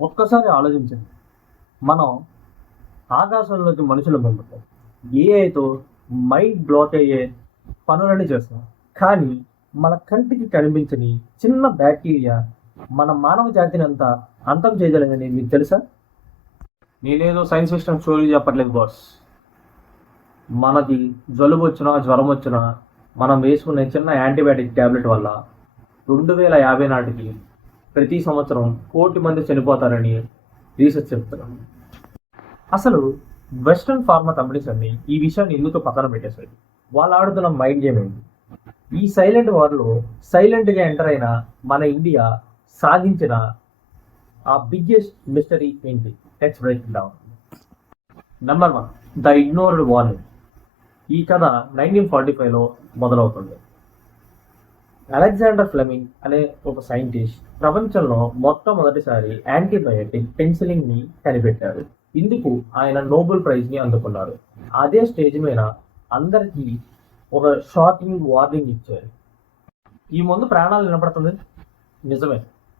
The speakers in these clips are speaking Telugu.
ఒక్కసారి ఆలోచించండి. మనం ఆకాశంలోకి మనుషులు పంపుతాం. ఏఐతో మైండ్ బ్లాక్ అయ్యే పనులని చేస్తాం. కానీ మన కంటికి కనిపించని చిన్న బ్యాక్టీరియా మన మానవ జాతిని అంతా అంతం చేయగలదని మీకు తెలుసా? నేనేదో సైన్స్ సిస్టమ్ స్టోరీ చెప్పట్లేదు బాస్. మనది జలుబు వచ్చినా జ్వరం వచ్చినా మనం వేసుకునే చిన్న యాంటీబయాటిక్ ట్యాబ్లెట్ వల్ల 2050 నాటికి ప్రతి సంవత్సరం 1,00,00,000 మంది చనిపోతారని రీసెర్చ్ చెప్తున్నారు. అసలు వెస్ట్రన్ ఫార్మా కంపెనీస్ అన్ని ఈ విషయాన్ని ఎందుకు పక్కన పెట్టేశాయి? వాళ్ళు ఆడుతున్న మైండ్ గేమ్ ఏంటి? ఈ సైలెంట్ వార్లో సైలెంట్గా ఎంటర్ అయిన మన ఇండియా సాధించిన ఆ బిగ్గెస్ట్ మిస్టరీ ఏంటి? Let's break it down. Number 1, the ignored warning. ఈ కథ 1945లో మొదలవుతుంది. అలెగ్జాండర్ ఫ్లెమింగ్ అనే ఒక సైంటిస్ట్ ప్రపంచంలో మొట్టమొదటిసారి యాంటీబయాటిక్ పెన్సిలిన్ని కనిపెట్టారు. ఇందుకు ఆయన నోబెల్ ప్రైజ్ని అందుకున్నారు. అదే స్టేజ్ మీద అందరికీ ఒక షాకింగ్ వార్నింగ్ ఇచ్చారు. ఈ మందు ప్రాణాలు నిలబడుతుంది నిజమే,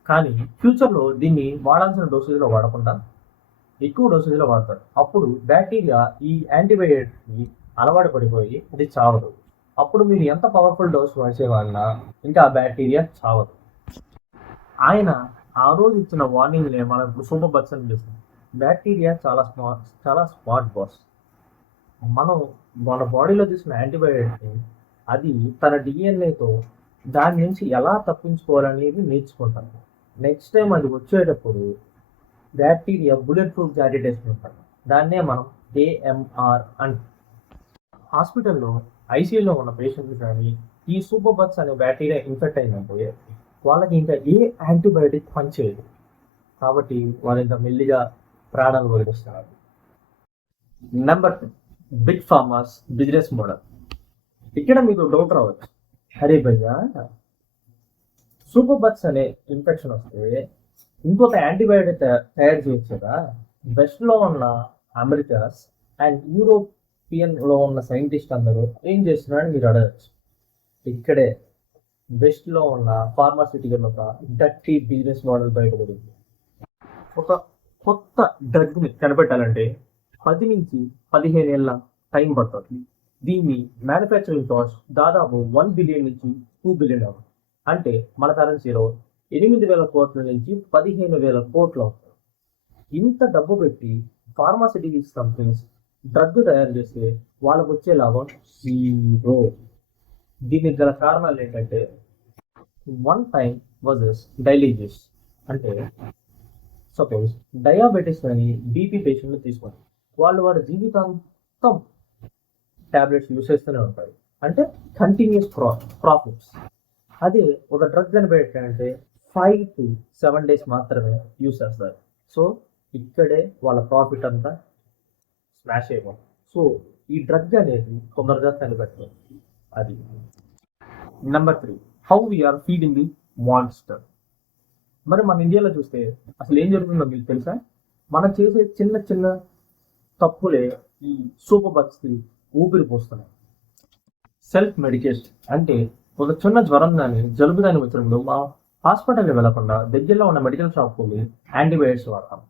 కానీ ఫ్యూచర్లో దీన్ని వాడాల్సిన డోసేజ్లో వాడకుండా ఎక్కువ డోసేజ్లో వాడతారు. అప్పుడు బ్యాక్టీరియా ఈ యాంటీబయాటిక్ని అలవాటు పడిపోయి అది చావదు. అప్పుడు మీరు ఎంత పవర్ఫుల్ డోస్ వాడేవాళ్ళ ఇంకా ఆ బ్యాక్టీరియా చావదు. ఆయన ఆ రోజు ఇచ్చిన వార్నింగ్ని మనం ఇప్పుడు సూపర్ బగ్స్ అని చూస్తాం. బ్యాక్టీరియా చాలా స్మార్ట్ బాస్. మనం మన బాడీలో చూసిన యాంటీబయాటిక్ని అది తన డిఎన్ఏతో దాని నుంచి ఎలా తప్పించుకోవాలనేది నేర్చుకుంటాం. నెక్స్ట్ టైం అది వచ్చేటప్పుడు బ్యాక్టీరియా బుల్లెట్ ప్రూఫ్ జాకెట్ వేసుకుంటాం. దాన్నే మనం ఏఎంఆర్ అంటాం. హాస్పిటల్లో ఐసీయూలో ఉన్న పేషెంట్లు కానీ ఈ సూపర్ బగ్స్ అనే బ్యాక్టీరియా ఇన్ఫెక్ట్ అయినప్పుడు వాళ్ళకి ఇంకా ఏ యాంటీబయాటిక్ పనిచేయదు. కాబట్టి వాళ్ళు ఇంకా మెల్లిగా ప్రాణాలు వదిలిస్తున్నారు. Number 2, big pharmas business model. ఇక్కడ మీకు డౌట్ రావచ్చు, అరే భయ్యా సూపర్ బగ్స్ అనే ఇన్ఫెక్షన్ వస్తే ఇంకొక యాంటీబయాటిక్ తయారు చేయొచ్చు కదా. వెస్ట్లో ఉన్న అమెరికాస్ అండ్ యూరోపియన్లో ఉన్న సైంటిస్ట్ అందరూ ఏం చేస్తున్నారని మీరు అడగచ్చు. ఇక్కడే వెస్ట్లో ఉన్న ఫార్మాసిటికల్ ఒక డర్టీ బిజినెస్ మోడల్ బయటపడింది. ఒక కొత్త డ్రగ్ని కనిపెట్టాలంటే 10 నుంచి 15 ఏళ్ళ టైం పడుతుంది. దీన్ని మ్యానుఫ్యాక్చరింగ్ కాస్ట్ దాదాపు 1 బిలియన్ నుంచి 2 బిలియన్ అవుతుంది. అంటే మన కరెన్సీలో 8,000 కోట్ల నుంచి 15,000 కోట్లు అవుతుంది. ఇంత డబ్బు పెట్టి ఫార్మాసిటికల్స్ కంపెనీస్ డ్రగ్ తయారు చేస్తే వాళ్ళకు వచ్చే లాభం 0. దీనికి గల కారణాలు ఏంటంటే one time versus daily use. అంటే సపోజ్ డయాబెటీస్ అని బీపీ పేషెంట్లు తీసుకోండి, వాడి జీవితాంతం ట్యాబ్లెట్స్ యూస్ చేస్తూనే ఉంటారు. అంటే కంటిన్యూస్ ప్రాఫిట్స్. అదే ఒక డ్రగ్ కనిపెట్టాలంటే 5 to 7 days మాత్రమే యూస్ చేస్తారు. సో ఇక్కడే వాళ్ళ ప్రాఫిట్ అంతా స్మాష్ అయిపోతుంది. సో ఈ డ్రగ్ అనేది తొందరగా కనిపెట్టలేదు. అది. Number 3, how we're feeding the monster. మరి మన ఇండియాలో చూస్తే అసలు ఏం జరుగుతుందో మీకు తెలుసా? మనం చేసే చిన్న చిన్న తప్పులే ఈ సూపర్ బగ్స్కి ఊపిరి పోస్తున్నాయి. సెల్ఫ్ మెడికేషన్ అంటే ఒక చిన్న జ్వరం కానీ జలుబు కానీ వచ్చినప్పుడు మా హాస్పిటల్కి వెళ్లకుండా దగ్గరలో ఉన్న మెడికల్ షాప్కి వెళ్ళి యాంటీబయాటిక్స్ వాడతాం.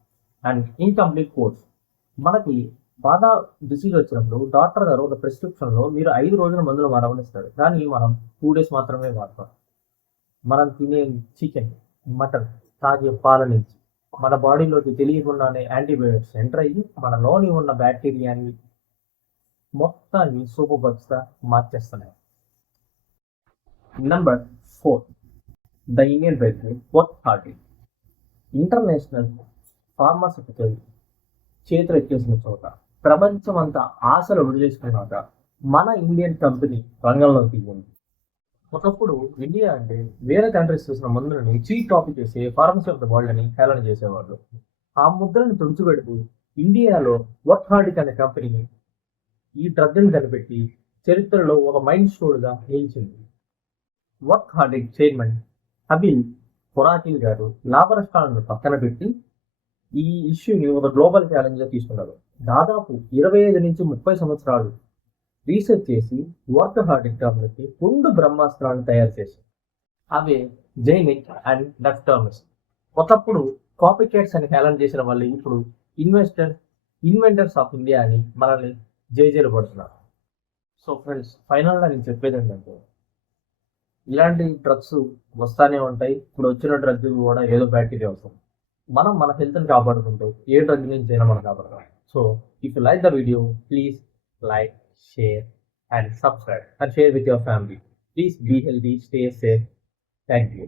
And incomplete course. మనకి బాగా డిసీజ్ వచ్చినప్పుడు డాక్టర్ గారు ఒక ప్రిస్క్రిప్షన్లో మీరు 5 రోజుల మందులు వాడమని ఇస్తారు. కానీ మనం 2 days మాత్రమే వాడతాం. మనం తినే చికెన్, మటన్, తాగే పాల నుంచి మన బాడీలోకి తెలియకుండానే యాంటీబయాటిక్స్ ఎంటర్ అయ్యి మనలోని ఉన్న బ్యాక్టీరియాని మొత్తాన్ని సూపర్ బగ్స్గా మార్చేస్తున్నాయి. Number 4, the Indian bakery work hard. International pharmaceutical చేతులు ఎక్కేసిన చోట ప్రపంచం అంతా ఆశలు వదిలేసుకున్నాక మన ఇండియన్ కంపెనీ రంగంలోకి దిగింది. ఒకప్పుడు ఇండియా అంటే వేరే కంట్రీస్ చూసిన మందులని చీప్ టాపిక్ చేసి ఫార్మసీ ఆఫ్ ద వరల్డ్ అని హేళన చేసేవాళ్ళు. ఆ ముద్రను తుడిచిపెడుతూ ఇండియాలో వర్క్ హార్డ్ అనే కంపెనీ ఈ డ్రగ్ని కనిపెట్టి చరిత్రలో ఒక మైండ్ స్టోన్గా నిలిచింది. వర్క్ హార్డ్ చైర్మన్ అబిల్ ఖురాకిల్ గారు లాభ నష్టాలను పక్కన పెట్టి ఈ ఇష్యూని ఒక గ్లోబల్ ఛాలెంజ్గా తీసుకున్నారు. దాదాపు 25 నుంచి 30 సంవత్సరాలు రీసెర్చ్ చేసి వర్క్ హార్డ్ కంపెనీకి 2 బ్రహ్మాస్త్రాలను తయారు చేశారు. అవే జైనిక్ అండ్ డక్టర్మిస్. ఒకప్పుడు కాపీ క్యాట్స్ అని హేళన చేసిన వాళ్ళు ఇప్పుడు ఇన్వెంటర్స్ ఆఫ్ ఇండియా అని మనల్ని జేజేలు పడుతున్నారు. సో ఫ్రెండ్స్, ఫైనల్గా నేను చెప్పేది ఏంటంటే, ఇలాంటి డ్రగ్స్ వస్తానే ఉంటాయి. ఇప్పుడు వచ్చిన డ్రగ్ కూడా ఏదో బ్యాక్టీరియా వస్తుంది. మనం మన హెల్త్ని కాపాడుకుంటూ ఏ డ్రగ్ నుంచి అయినా మనం కాపాడతాం. So if you like the video, please like, share and subscribe and share with your family. Please be healthy, stay safe. Thank you.